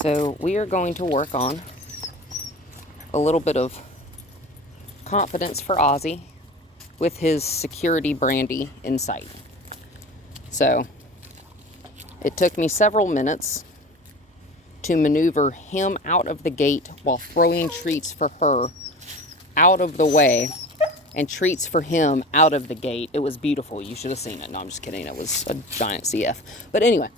So we are going to work on a little bit of confidence for Ozzie with his security brandy in sight. So it took me several minutes to maneuver him out of the gate while throwing treats for her out of the way and treats for him out of the gate. It was beautiful. You should have seen it. No, I'm just kidding. It was a giant CF. But anyway,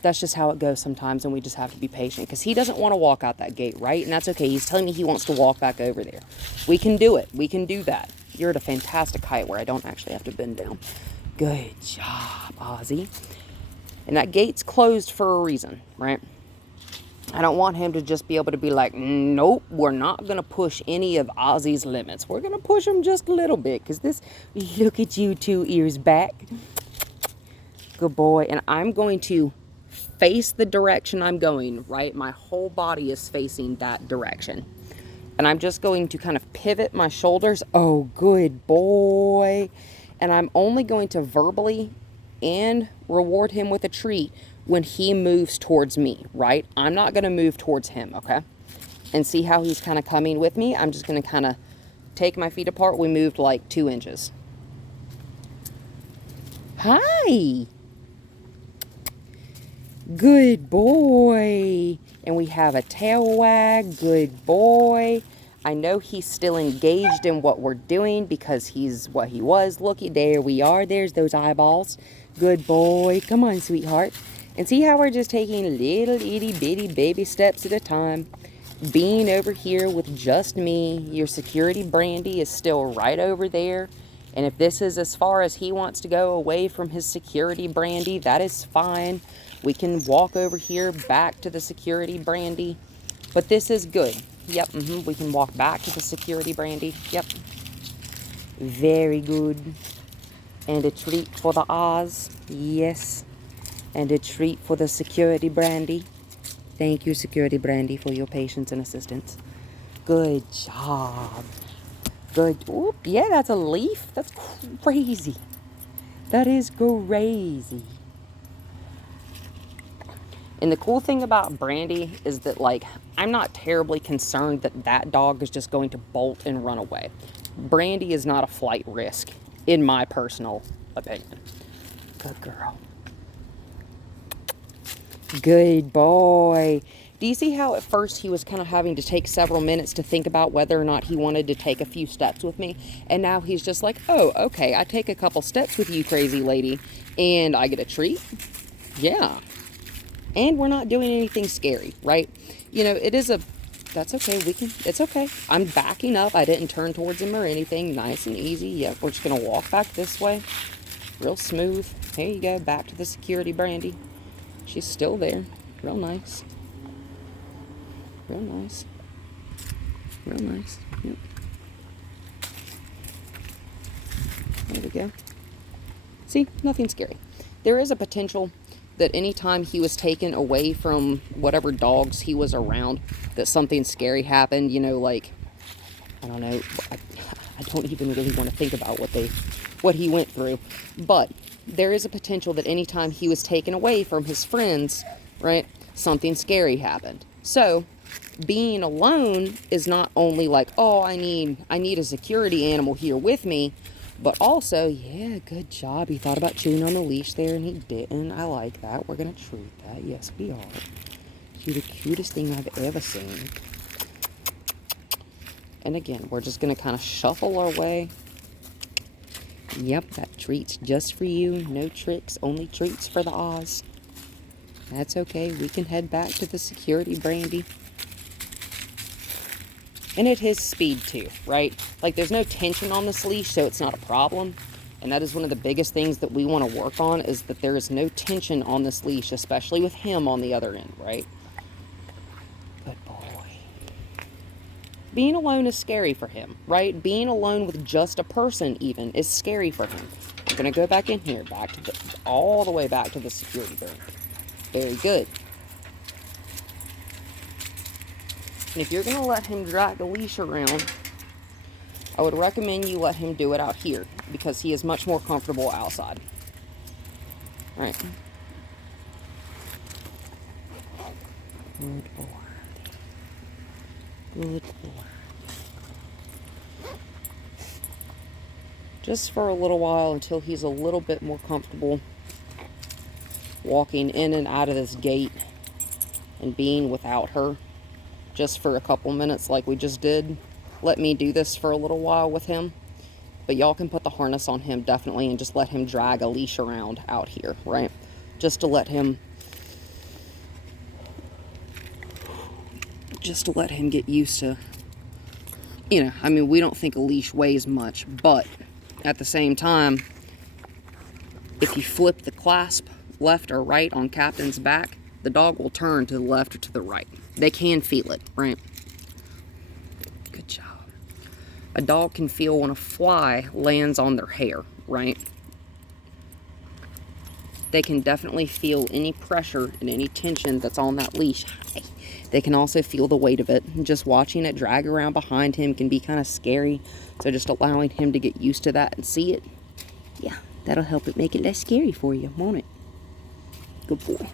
that's just how it goes sometimes, and we just have to be patient because he doesn't want to walk out that gate, right? And that's okay. He's telling me he wants to walk back over there. We can do it. We can do that. You're at a fantastic height where I don't actually have to bend down. Good job, Ozzie. And that gate's closed for a reason, right? I don't want him to just be able to be like, nope, we're not going to push any of Ozzie's limits. We're going to push him just a little bit because this, look at you, 2 ears back. Good boy. And I'm going to face the direction I'm going, right? My whole body is facing that direction. And I'm just going to kind of pivot my shoulders. Oh, good boy. And I'm only going to verbally and reward him with a treat when he moves towards me, right? I'm not going to move towards him, okay? And see how he's kind of coming with me? I'm just going to kind of take my feet apart. We moved like 2 inches. Hi. Good boy. And we have a tail wag. Good boy. I know he's still engaged in what we're doing because he's what he was. Looky, there we are. There's those eyeballs. Good boy. Come on, sweetheart. And see how we're just taking little itty bitty baby steps at a time. Being over here with just me. Your security brandy is still right over there. And if this is as far as he wants to go away from his security brandy, that is fine. We can walk over here back to the security brandy. But this is good. Yep, we can walk back to the security brandy. Yep. Very good. And a treat for the Oz. Yes. And a treat for the security brandy. Thank you, security brandy, for your patience and assistance. Good job. Good. Oop, yeah, that's a leaf. That's crazy. That is crazy. And the cool thing about Brandy is that, like, I'm not terribly concerned that that dog is just going to bolt and run away. Brandy is not a flight risk, in my personal opinion. Good girl. Good boy. Do you see how at first he was kind of having to take several minutes to think about whether or not he wanted to take a few steps with me? And now he's just like, oh, okay, I take a couple steps with you, crazy lady, and I get a treat? Yeah. And we're not doing anything scary, right? You know, that's okay. It's okay. I'm backing up. I didn't turn towards him or anything. Nice and easy. Yep, we're just going to walk back this way. Real smooth. There you go. Back to the security brandy. She's still there. Real nice. Real nice. Real nice. Yep. There we go. See, nothing scary. There is a potential that anytime he was taken away from whatever dogs he was around, that something scary happened, you know, like, I don't know, I don't even really want to think about what he went through, but there is a potential that anytime he was taken away from his friends, right, something scary happened. So, being alone is not only like, oh, I need a security animal here with me, but also, yeah, good job. He thought about chewing on the leash there, and he didn't. I like that. We're going to treat that. Yes, we are. You're the cutest thing I've ever seen. And again, we're just going to kind of shuffle our way. Yep, that treat's just for you. No tricks, only treats for the Oz. That's okay. We can head back to the security brandy. And at his speed too, right? Like, there's no tension on this leash, so it's not a problem. And that is one of the biggest things that we want to work on, is that there is no tension on this leash, especially with him on the other end, right? Good boy. Being alone is scary for him, right? Being alone with just a person even is scary for him. We're going to go back in here, all the way back to the security brandy. Very good. And if you're going to let him drag the leash around, I would recommend you let him do it out here, because he is much more comfortable outside. All right. Good boy. Good boy. Just for a little while until he's a little bit more comfortable walking in and out of this gate and being without her. Just for a couple minutes like we just did. Let me do this for a little while with him. But y'all can put the harness on him definitely and just let him drag a leash around out here, right? Just to let him get used to, you know, I mean, we don't think a leash weighs much, but at the same time, if you flip the clasp left or right on Captain's back, the dog will turn to the left or to the right. They can feel it, right? Good job. A dog can feel when a fly lands on their hair, right? They can definitely feel any pressure and any tension that's on that leash. They can also feel the weight of it. Just watching it drag around behind him can be kind of scary. So just allowing him to get used to that and see it, yeah, that'll help it make it less scary for you, won't it? Good boy.